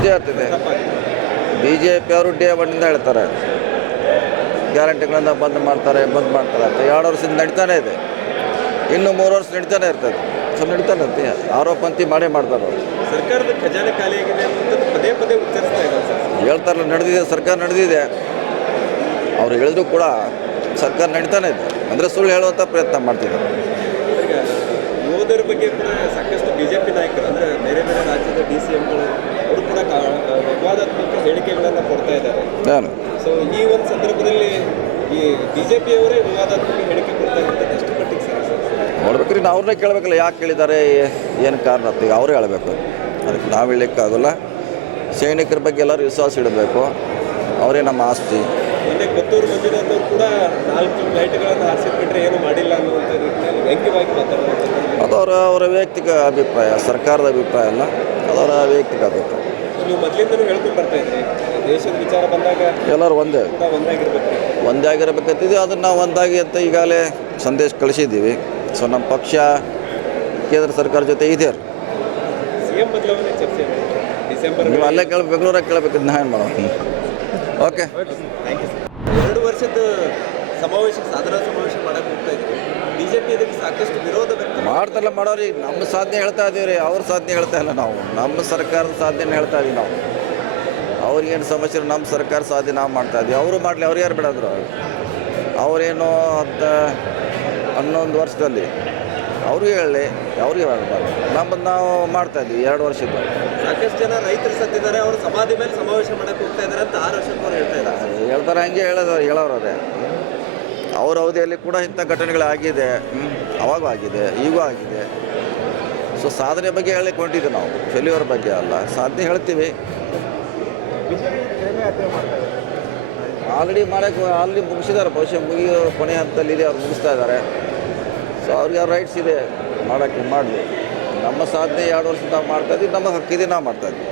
ಇದ್ದೇ ಇರ್ತದೆ. B J ಪಿಯವರು ಡೇ ಒನ್ನಿಂದ ಹೇಳ್ತಾರೆ ಗ್ಯಾರಂಟಿಗಳನ್ನು ಬಂದ್ ಮಾಡ್ತಾರೆ ಅಂತ. 2 ವರ್ಷದಿಂದ ನಡೀತಾನೆ ಇದೆ, ಇನ್ನು 3 ವರ್ಷ ನಡೀತಾನೆ ಇರ್ತದೆ. ಸೊ ನಡೀತಾನೆ ಇರ್ತೀವಿ, ಆರೋಪಂತಿ ಮಾಡೇ ಮಾಡ್ತಾರೆ. ಸರ್ಕಾರದ ಖಜಾನೆ ಖಾಲಿಯಾಗಿದೆ ಅನ್ನೋದು ಪದೇ ಪದೇ ಉಚ್ಚರಿಸ್ತಾ ಇದ್ದಾರೆ ಸರ್. ಹೇಳ್ತಾರಲ್ಲ, ನಡೆದಿದೆ, ಸರ್ಕಾರ ನಡೆದಿದೆ. ಅವ್ರು ಹೇಳಿದ್ರು ಕೂಡ ಸರ್ಕಾರ ನಡೀತಾನೆ ಇದೆ, ಅಂದರೆ ಸುಳ್ಳು ಹೇಳುವಂಥ ಪ್ರಯತ್ನ ಮಾಡ್ತಿದ್ದಾರೆ. ಈಗ ಯೋಧರ ಬಗ್ಗೆ ಕೂಡ ಸಾಕಷ್ಟು ಬಿಜೆಪಿ ನಾಯಕರು, ಅಂದರೆ ಬೇರೆ ಬೇರೆ ರಾಜ್ಯದ DCMಗಳು ಅವರು ಕೂಡ ವಿವಾದಾತ್ಮಕ ಹೇಳಿಕೆಗಳನ್ನು ಕೊಡ್ತಾ ಇದ್ದಾರೆ. ನಾನು ಸೊ ಈ ಒಂದು ಸಂದರ್ಭದಲ್ಲಿ ಈ BJPಯವರೇ ವಿವಾದಾತ್ಮಕ ಹೇಳಿಕೆ ಕೊಡ್ತಾ ಇರೋದು ಎಷ್ಟು ಮಟ್ಟಿಗೆ ಸರಿ ಸರ್? ನೋಡ್ಬೇಕ್ರಿ, ನಾವು ಅವ್ರನ್ನೇ ಕೇಳಬೇಕಲ್ಲ, ಯಾಕೆ ಕೇಳಿದ್ದಾರೆ, ಏನು ಕಾರಣ ಅಂತ. ಈಗ ಅವರೇ ಹೇಳಬೇಕು, ಅದಕ್ಕೆ ನಾವು ಹೇಳಲಿಕ್ಕಾಗಲ್ಲ. ಸೈನಿಕರ ಬಗ್ಗೆ ಎಲ್ಲರೂ ವಿಶ್ವಾಸ ಇಡಬೇಕು, ಅವರೇ ನಮ್ಮ ಆಸ್ತಿ. ಮೊನ್ನೆ ಕೊತ್ತೂರು ಮಂಜುನಾಥ್ ಅವರು ಕೂಡ 4 ಫ್ಲೈಟ್ಗಳನ್ನು ಹಾರಿಸಿಬಿಟ್ರೆ ಏನು ಮಾಡಿಲ್ಲ ಅನ್ನುವಂಥ ನಿಟ್ಟಿನಲ್ಲಿ ವ್ಯಂಗ್ಯವಾಗಿ ಮಾತಾಡುವಂಥದ್ದು. ಅದು ಅವರ ವೈಯಕ್ತಿಕ ಅಭಿಪ್ರಾಯ, ಸರ್ಕಾರದ ಅಭಿಪ್ರಾಯ ಅಲ್ಲ, ಅದವರ ವೈಯಕ್ತಿಕ ಅಭಿಪ್ರಾಯ. ನೀವು ಮೊದಲಿಂದಲೂ ಹೇಳ್ಕೊಂಡು ಬರ್ತಾ ಇದ್ರಿ, ದೇಶದ ವಿಚಾರ ಬಂದಾಗ ಎಲ್ಲರೂ ಒಂದೇ ಕೂಡ ಒಂದಾಗಿರ್ಬೇಕು. ಒಂದೇ ಆಗಿರಬೇಕಂತಿದ್ವಿ. ಅದನ್ನು ನಾವು ಒಂದಾಗಿ ಅಂತ ಈಗಾಗಲೇ ಸಂದೇಶ ಕಳಿಸಿದ್ದೀವಿ. ಸೊ ನಮ್ಮ ಪಕ್ಷ ಕೇಂದ್ರ ಸರ್ಕಾರ ಜೊತೆ ಇದೆ. CM ಬದಲಾವಣೆ ಚರ್ಚೆ ಡಿಸೆಂಬರ್ ನೀವು ಅಲ್ಲೇ ಬೆಂಗಳೂರಾಗ ಕೇಳಬೇಕಿದ್ದು ನಾ ಏನು ಮಾಡೋದು. Okay, thank you sir. 2 ವರ್ಷದ ಸಮಾವೇಶ, ಸಾಧನಾ ಸಮಾವೇಶ ಮಾಡಕ್ಕೆ ಹೋಗ್ತಾ ಇದ್ದೀವಿ. BJP ಇದಕ್ಕೆ ಸಾಕಷ್ಟು ವಿರೋಧ ವ್ಯಕ್ತ ಮಾಡ್ತಾರಲ್ಲ, ಮಾಡೋರಿ. ನಮ್ಮ ಸಾಧನೆ ಹೇಳ್ತಾ ಇದ್ದೀವಿ ರೀ, ಅವ್ರ ಸಾಧನೆ ಹೇಳ್ತಾ ಇಲ್ಲ ನಾವು. ನಮ್ಮ ಸರ್ಕಾರದ ಸಾಧನೆ ಹೇಳ್ತಾ ಇದ್ದೀವಿ ನಾವು. ಅವ್ರಿಗೇನು ಸಮಸ್ಯೆ, ನಮ್ಮ ಸರ್ಕಾರ ಸಾಧನೆ ನಾವು ಮಾಡ್ತಾ ಇದ್ದೀವಿ. ಅವರು ಮಾಡಲಿ, ಅವ್ರು ಯಾರು ಬಿಡೋದ್ರು. ಅವರೇನು 11 ವರ್ಷದಲ್ಲಿ ಅವ್ರಿಗೆ ಹೇಳಲಿ, ಅವ್ರಿಗೆ ಹೇಳಬಾರ್ದು. ನಮ್ಮದು ನಾವು ಮಾಡ್ತಾಯಿದ್ವಿ 2 ವರ್ಷದ. ಸಾಕಷ್ಟು ಜನ ರೈತರು ಸತ್ತಿದ್ದಾರೆ, ಅವರು ಸಮಾಧಿ ಮೇಲೆ ಸಮಾವೇಶ ಮಾಡಕ್ಕೆ ಹೋಗ್ತಾ ಇದ್ದಾರೆ ಅಂತ ಆರ್ ಅಶೋಕ್ ಅವರು ಹೇಳ್ತಾ ಇದ್ದಾರೆ. ಹೇಳ್ತಾರೆ, ಹಂಗೆ ಹೇಳೋರು ಅದೇ. ಅವ್ರ ಅವಧಿಯಲ್ಲಿ ಕೂಡ ಇಂಥ ಘಟನೆಗಳಾಗಿದೆ, ಅವಾಗೂ ಆಗಿದೆ, ಈಗೂ ಆಗಿದೆ. ಸೊ ಸಾಧನೆ ಬಗ್ಗೆ ಹೇಳಲಿಕ್ಕೆ ಹೊಂಟಿದ್ವಿ ನಾವು, ಫೇಲ್ಯೂರ್ ಬಗ್ಗೆ ಅಲ್ಲ. ಸಾಧನೆ ಹೇಳ್ತೀವಿ. ಆಲ್ರೆಡಿ ಮುಗಿಸಿದ್ದಾರೆ, ಬಹುಶಃ ಕೊನೆ ಹಂತದಲ್ಲಿದೆ, ಅವ್ರು ಮುಗಿಸ್ತಾ ಇದ್ದಾರೆ. ಸೊ ಅವ್ರಿಗೆ ಅವ್ರ ರೈಟ್ಸ್ ಇದೆ, ಮಾಡೋಕ್ಕೆ ಮಾಡಲಿ. ನಮ್ಮ ಸಾಧನೆ 2 ವರ್ಷದಿಂದ ನಾವು ಮಾಡ್ತಾಯಿದ್ವಿ, ನಮ್ಮ ಹಕ್ಕಿದೆ, ನಾವು ಮಾಡ್ತಾಯಿದ್ವಿ.